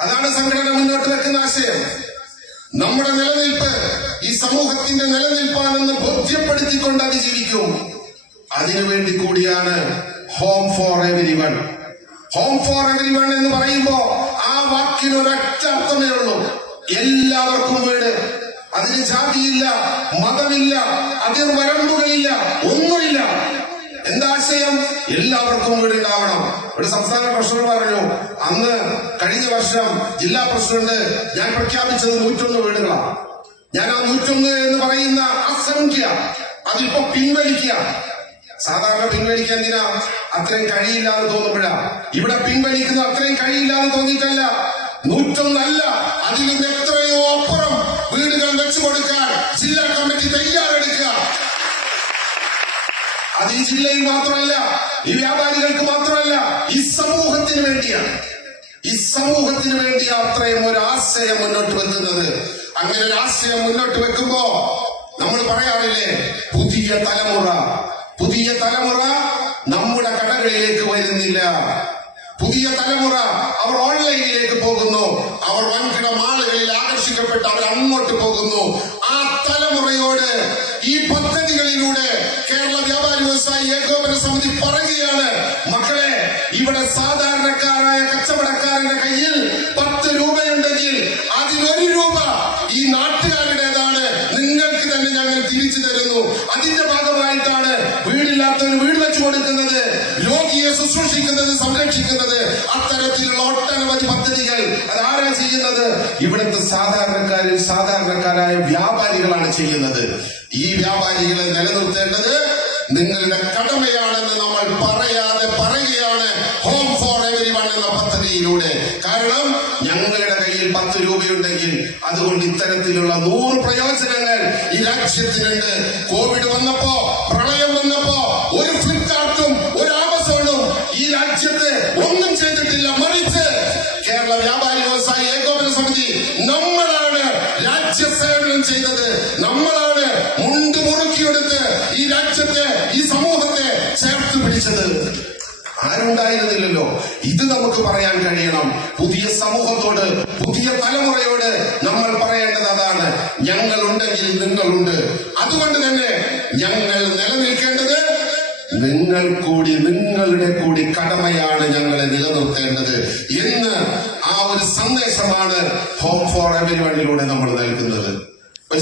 അതാണ് സംഘടന മുന്നോട്ട് വെക്കുന്ന ആശയം. നമ്മുടെ നിലനിൽപ്പ് ഈ സമൂഹത്തിന്റെ നിലനിൽപ്പാണെന്ന് ബോധ്യപ്പെടുത്തിക്കൊണ്ട് അതിജീവിക്കും. അതിനുവേണ്ടി കൂടിയാണ് home for everyone home for everyone എന്ന് പറയുമ്പോ ആ വാക്കിന് ഒരൊറ്റ അർത്ഥമേ ഉള്ളൂ. എല്ലാവർക്കും വീട്. അതിന് ജാതിയില്ല മതമില്ല അതിന് വരമ്പുകളില്ല ഒന്നുമില്ല. എന്താശയം? എല്ലാവർക്കും കൂടി ഉണ്ടാവണം ഒരു സംസ്ഥാന പ്രസിഡന്റ് പറഞ്ഞു അന്ന് കഴിഞ്ഞ വർഷം ജില്ലാ പ്രസിഡന്റ് ഞാൻ പ്രഖ്യാപിച്ചത് നൂറ്റൊന്ന് വീടുകളാണ്. ഞാൻ ആ നൂറ്റൊന്ന് എന്ന് പറയുന്ന ആ അസംഖ്യ അതിപ്പോ പിൻവലിക്കുക. സാധാരണ പിൻവലിക്കാൻ എന്തിനാ? അത്രയും കഴിയില്ല എന്ന് തോന്നുമ്പോഴാ. ഇവിടെ പിൻവലിക്കുന്ന അത്രയും കഴിയില്ല എന്ന് തോന്നിയിട്ടല്ല. നൂറ്റൊന്നല്ല അതിലും എത്രയോ അത് ഈ ജില്ലയിൽ മാത്രമല്ല ഈ വ്യാപാരികൾക്ക് മാത്രമല്ല ഈ സമൂഹത്തിന് വേണ്ടിയാണ്. ഈ സമൂഹത്തിന് വേണ്ടി അത്രയും ഒരു ആശയം മുന്നോട്ട് വെക്കുന്നത്. അങ്ങനെ ഒരു ആശയം മുന്നോട്ട് വെക്കുമ്പോ നമ്മൾ പറയാറില്ലേ പുതിയ തലമുറ പുതിയ തലമുറ നമ്മുടെ കടകളിലേക്ക് വരുന്നില്ല. പുതിയ തലമുറ അവർ ഓൺലൈനിലേക്ക് പോകുന്നു അവർ വൻകിട മാളുകളിൽ ആകർഷിക്കപ്പെട്ട് അവർ അങ്ങോട്ട് പോകുന്നു. സമിതി പറയുകയാണ് മക്കളെ ഇവിടെ സാധാരണക്കാരായ കച്ചവടക്കാരന്റെ കയ്യിൽ പത്ത് രൂപയുണ്ടെങ്കിൽ അതിലൊരു രൂപ ഈ നാട്ടുകാരുടേതാണ്. നിങ്ങൾക്ക് തന്നെ ഞങ്ങൾ തിരിച്ചു തരുന്നു. അതിന്റെ ഭാഗമായിട്ടാണ് വീടില്ലാത്തവന് വീട് വെച്ചു കൊടുക്കുന്നത് രോഗിയെ ശുശ്രൂഷിക്കുന്നത് സംരക്ഷിക്കുന്നത്. അത്തരത്തിലുള്ള ഒട്ടനവധി പദ്ധതികൾ അതാരാ ചെയ്യുന്നത്? ഇവിടുത്തെ സാധാരണക്കാരിൽ സാധാരണക്കാരായ വ്യാപാരികളാണ് ചെയ്യുന്നത്. ഈ വ്യാപാരികളെ നിലനിർത്തേണ്ടത് നിങ്ങളുടെ കടമയാണെന്ന് നമ്മൾ പറയാതെ പറയുകയാണ്. ഹോം ഫോർ എവരി വൺ എന്ന പദ്ധതിയിലൂടെ. കാരണം ഞങ്ങളുടെ കയ്യിൽ പത്ത് രൂപയുണ്ടെങ്കിൽ അതുകൊണ്ട് ഇത്തരത്തിലുള്ള നൂറ് പ്രയോജനങ്ങൾ ഈ രാജ്യത്തിനുണ്ട്. കോവിഡ് വന്നപ്പോ പ്രളയം വന്നപ്പോ ഒരു ഫ്ലിപ്കാർട്ടും ഒരു ആമസോണും ഈ രാജ്യത്ത് ഒന്നും ചെയ്തിട്ടില്ല. മറിച്ച് കേരള വ്യാപാരി വ്യവസായി ഏകോപന സമിതി നമ്മളാണ് രാജ്യസേവനം ചെയ്തത്. ഈ സമൂഹത്തെ ചേർത്ത് പിടിച്ചത്. ആരുണ്ടായിരുന്നില്ലല്ലോ? ഇത് നമുക്ക് പറയാൻ കഴിയണം. പുതിയ സമൂഹത്തോട് പുതിയ തലമുറയോട് നമ്മൾ പറയേണ്ടത് അതാണ്. ഞങ്ങൾ ഉണ്ടെങ്കിൽ നിങ്ങളുണ്ട്. അതുകൊണ്ട് തന്നെ ഞങ്ങൾ നിലനിൽക്കേണ്ടത് നിങ്ങൾ കൂടി നിങ്ങളുടെ കൂടി കടമയാണ് ഞങ്ങളെ നിലനിർത്തേണ്ടത്. എന്ന് ആ ഒരു സന്ദേശമാണ് ഹോം ഫോർ എവരി വണ്ണിലൂടെ നമ്മൾ നൽകുന്നത്.